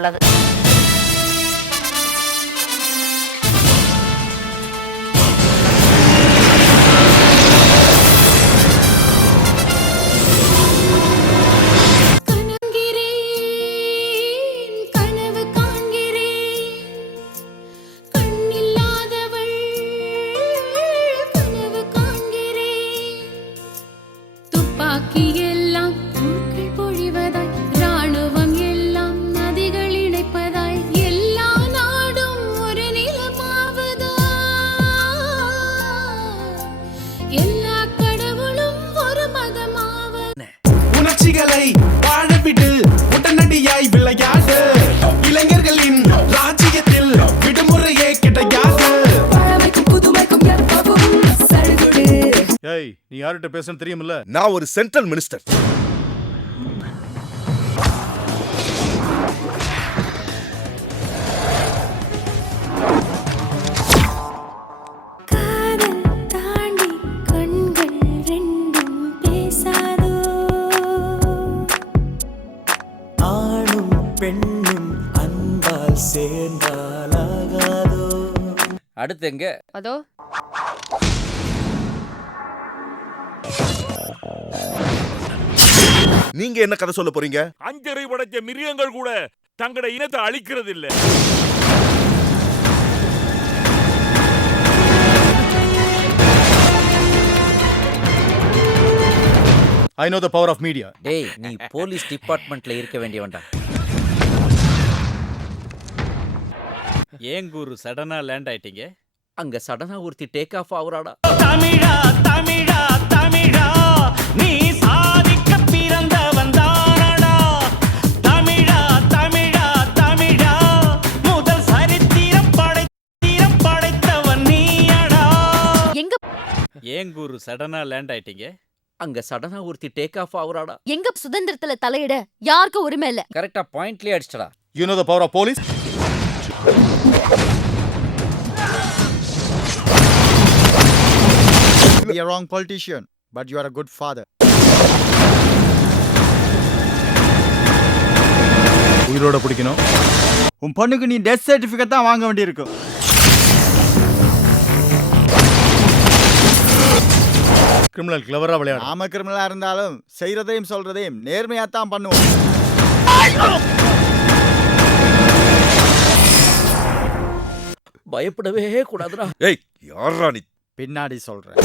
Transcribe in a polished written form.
உள்ளது. உணர்ச்சிகளை வாழவிடு, உடனடியாய் விளையாடு. இளைஞர்களின் ராஜ்யத்தில் விடுமுறையே கிடையாது. ஏய், நீ யார்கிட்ட பேசணும் தெரியுமில்ல? நான் ஒரு சென்ட்ரல் மினிஸ்டர். பெண்ணும் அன்பால் சேர்ந்தாலாகாதோ. அடுத்து எங்க? அதோ நீங்க என்ன கதை சொல்ல போறீங்க? அஞ்சரை படைச்ச மிருகங்கள் கூட தங்களோட இனத்தை அழிக்கிறது இல்ல. I know the power of media. டேய், நீ போலீஸ் டிபார்ட்மெண்ட்ல இருக்க வேண்டியவன்டா. ஏன் குரு சடனா லேண்ட் ஆயிட்டீங்க? அங்க சடனா ஒருத்தி டேக் ஆஃப் ஆகுறாடா. தமிழா தமிழா தமிழா, நீ சாதிக்க பிறந்தவன் தானடா. தமிழா தமிழா தமிழா, முதல் சரித்திரம் படைத்தவன் நீயடா. எங்க ஏன் குரு சடனா லேண்ட் ஆயிட்டீங்க? அங்க சடனா ஒருத்தி டேக் ஆஃப் ஆகுறாடா. எங்க சுதந்திரத்துல தலையிட யாருக்கும் உரிமை இல்ல. கரெக்டா பாயிண்ட்லயே அடிச்சடா. You know the power of police? Be a wrong politician, but you are a good father. உயிரோட பிடிக்கணும். உன் பொண்ணுக்கு நீ டெத் சர்டிபிகேட் தான் வாங்க வேண்டியிருக்கும். கிரிமினல் கிளவரா விளையாடு. நாம கிரிமினலா இருந்தாலும் செய்யறதையும் சொல்றதையும் நேர்மையாத்தான் பண்ணுவோம். பயப்படவே கூடாதுடா. ஏய், யாரா நீ? பின்னாடி சொல்றேன்.